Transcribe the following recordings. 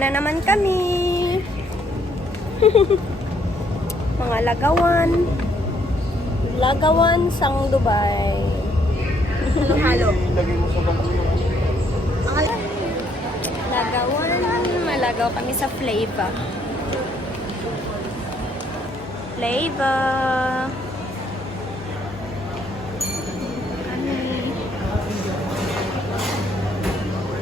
na naman kami. Mga lagawan. Lagawan sang Dubai. Halo. Lagawan. Malagaw kami sa Flavor. Flavor.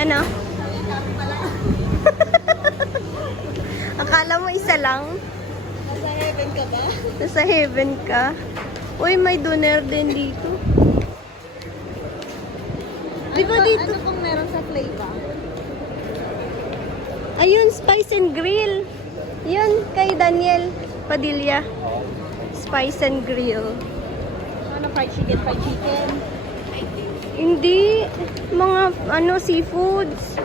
Ano? Akala mo isa lang? Nasa heaven ka ba? Nasa heaven ka? Uy, may doner din dito. Di ba dito? Ano pong meron sa flavor? Ayun, Spice and Grill. Yun, kay Daniel Padilla. Spice and Grill. Ano, fried chicken, fried chicken? Hindi. Mga, seafoods.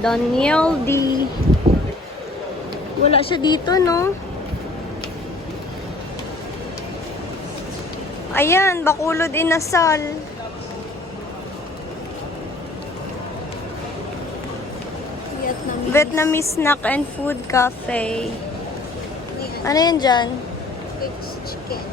Daniel D. Wala siya dito, no? Ayan, Bacolod Inasal. Vietnamese Snack and Food Cafe. Ano yan dyan? Fixed chicken.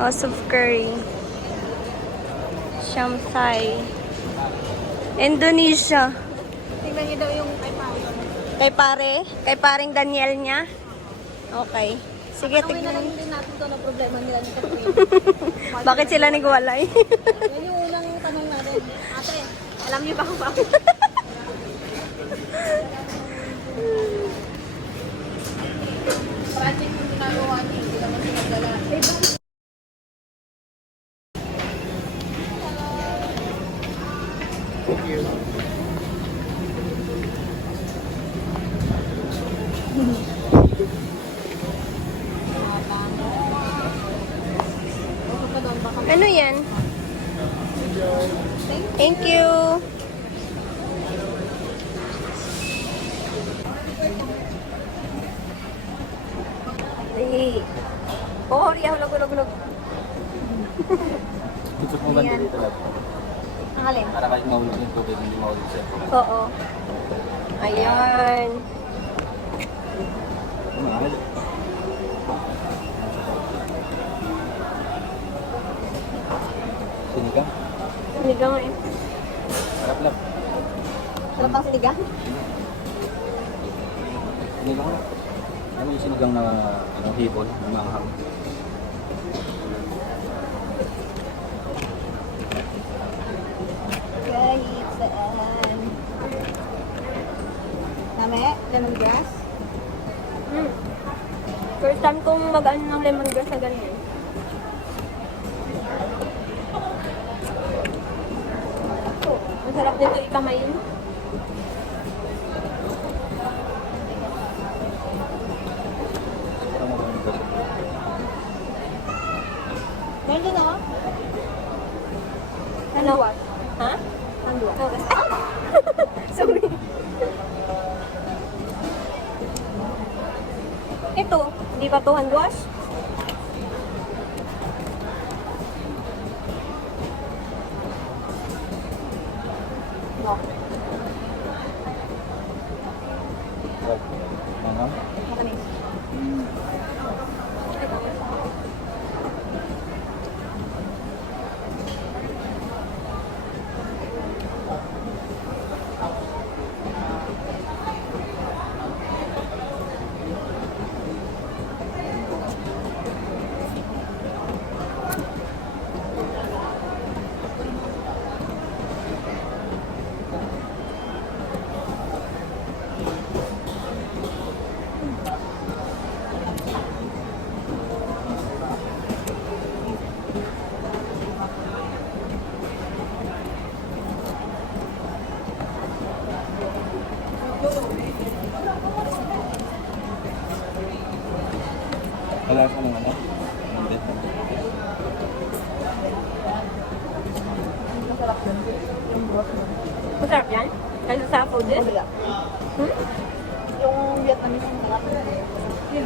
House of Curry. Sham Thai. Indonesia. Tingnan niyo daw yung kay Pao. Kay pare? Kay paring Daniel niya? Okay. Sige, Tanungin na lang tignan. din natin ito na problema nila ni Catherine. Bakit sila nagwalay? Yan yung unang tanong natin. Ate, alam niyo ba kung bakit? Project yung ginagawa niyo, hindi naman sinagdala. Ano yan? Thank you. Hey. Oh, riyaw, log. Tutok mo banda dito lang. Ang alin? Para kahit mahulog yung tubig, hindi mahulog siya. Oo. Ayan. Mahal. Sinigang? Sinigang eh. Sarap lang. Sarap ang sinigang? Sinigang? Ano yung sinigang na hipon, na manghang? Kahit saan. Name, lemongrass? First time kong mag-ano ng lemongrass na ganyan. Ang sarap nito ikamayin. Ano mo ba yung gaso? Meron din ako? Ano? Ha? Handwa. Sorry. Ito, hindi ba to hand wash? No. Sarap. Manghang? Matamis. Wala ka ng ano? Hindi. Masarap yun. Yung broth mo. Masarap yan? Kaysa sa food din? Kabila. Yung Yung Vietnamese ang sarap. Yun.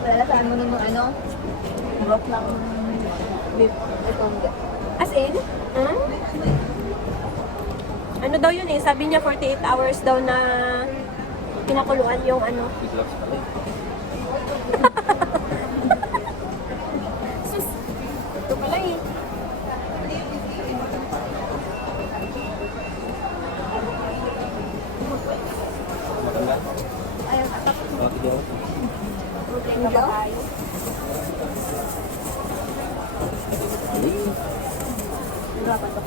Wala saan mo naman ano? Broke lang beef. Ito As in? Hmm? Ano daw yun eh? Sabi niya 48 hours daw na pinakuluan yung ano. Biglas pala eh. Sus! Ito pala eh. Maganda? Ayaw tatapos mo. Bakit daw? Protein na ba tayo? Dapat ba?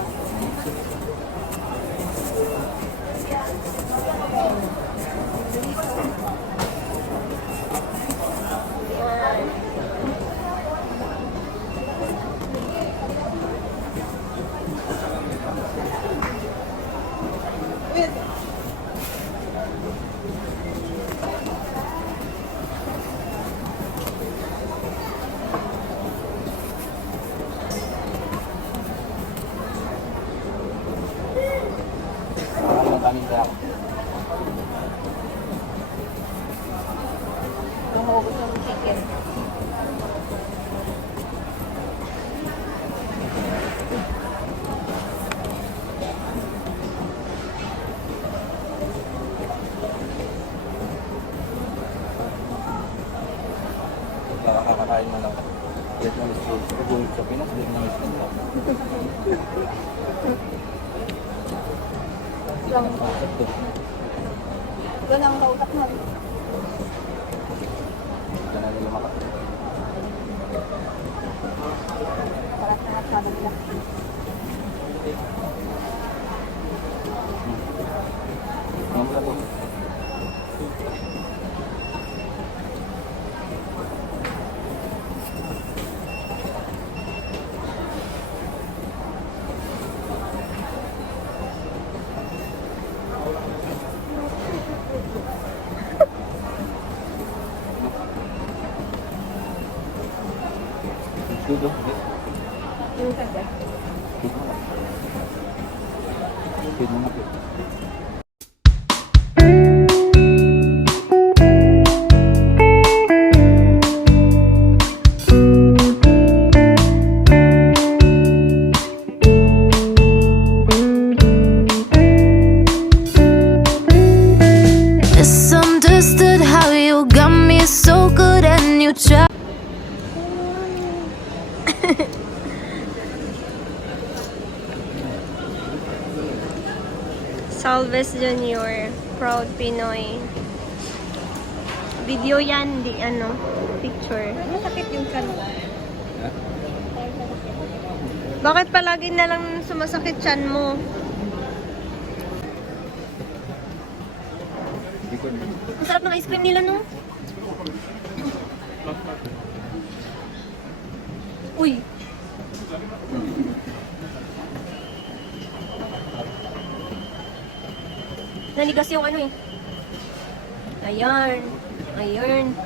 Marami ng kanin kaya ako. Nahubos ng chicken. Nakakakain na lang. Vietnamese food. Kung sa Pinas, Vietnamese food lang. Lang. Concept to. Doon ang kautak mo. Diyan na nila makatulog. Para sa hapon nila. Ang sarap. Good, oh. Yung kanya. Good mo lang. Good mo na, good. Misunderstood how you got me so good and you try. Salves Junior, proud Pinoy. Video yan, di ano, picture. Masakit yung chan mo. Ha? Bakit palagi na lang sumasakit chan mo? Hindi ko na. Ang sarap ng ice cream nila, no? Uy! Nanigas yung ano eh. Ayan. Ayan.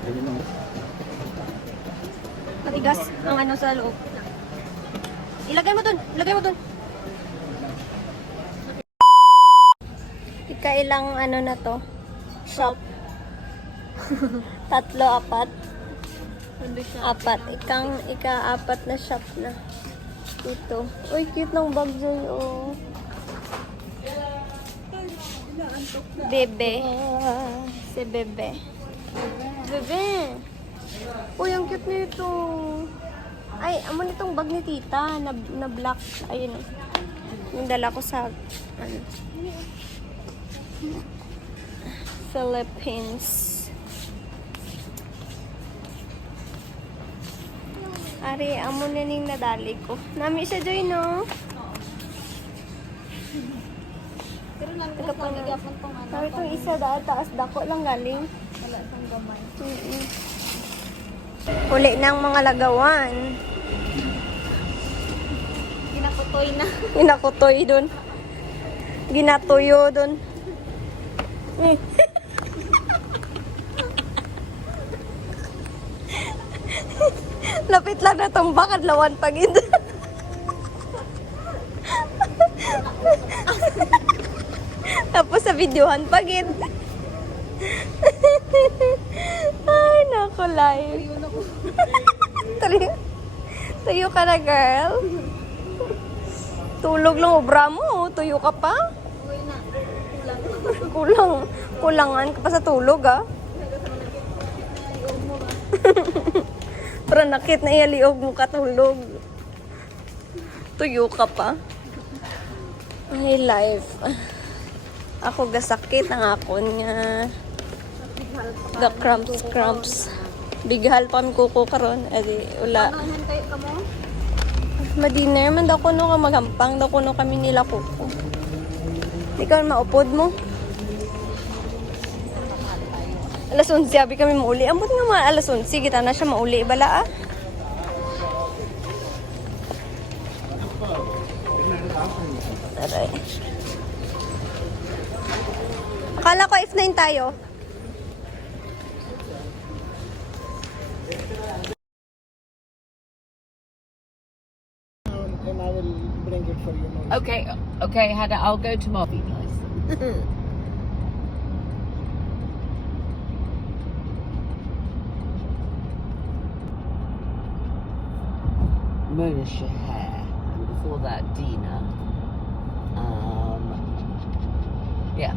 Ganyan lang. Matigas ang ano sa loob. Ilagay mo dun. Ilagay mo dun. Ikailang ano na to? Shop. 3, 4. Hindi siya. 4. Ika-4 na shop na. Ito. Uy, cute ng bag dyan, oh. Bebe. Si Bebe. Bebe. Uy, ang cute nito. Ay, amo nitong bag ni tita na black. Ayun. Yung dala ko sa ano, Philippines. Ari, amo na ning nadali ko. Nami siya, Joy, no? Pero lang ko pang igapon tong ano. Sabi itong isa dahil taas dako lang galing. Wala siyang gamay. Uli ng mga lagawan. Ginakutoy na. Inakutoy dun. Ginatuyo dun. Lapit lang na itong bakadlawan pagid. Tapos sa videohan pagid. Ay, naku, live. Tuyo ka na, girl. Tulog lang, obra mo. Tuyo ka pa. Kulangan ka pa sa tulog, ah. Pero nakit na iyaliog mo katulog. Tuyo ka pa. Ay, life. Ako gasakit ang akon nga. The cramps. Bighal pa mi kuko karon. Edi ula. Hantay ka mo? Madiner man daw kuno ka magampang daw kuno kami nila kuko. Ikaw maupod mo. Alas 11 abi kami mauli. Ambot nga mga alas 11 kita na siya mauli bala ah. Aray. Akala ko F9 tayo. And I will bring it for you. Okay, Hannah, I'll go tomorrow. Be nice. Mona Shahar, and before that, Dina. Yeah.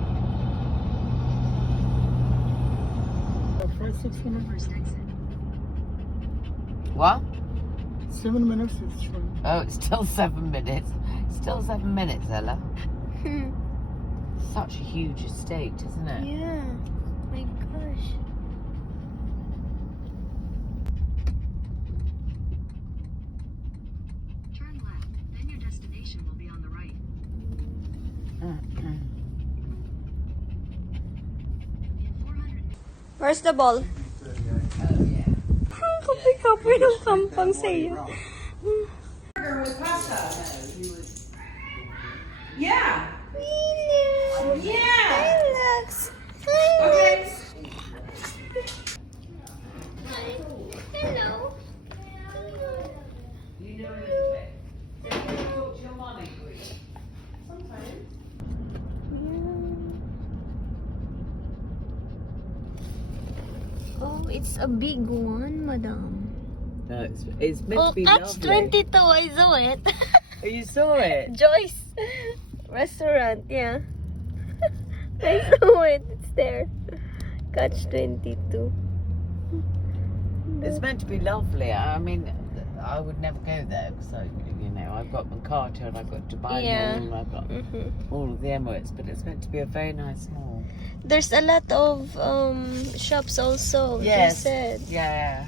For 6 minutes. What? 7 minutes is showing. Oh, it's still 7 minutes. Still 7 minutes, Ella. Such a huge estate, isn't it? Yeah. My gosh. Turn left, then your destination will be on the right. In 400 Where's the ball? Kapoy-kapoy ng kampang sa iyo. Yeah. Yeah. Relax. Okay. Hello. Oh, it's a big one, madam. No, it's meant Oh, to be that's lovely. 22. I saw it. Oh, you saw it? Joyce restaurant, yeah. I saw it. It's there. Catch 22. It's meant to be lovely. I mean, I would never go there because I've got Makata and I've got Dubai Yeah. Mall and I've got all of the Emirates, but it's meant to be a very nice mall. There's a lot of shops also. She Yes. said. Yeah.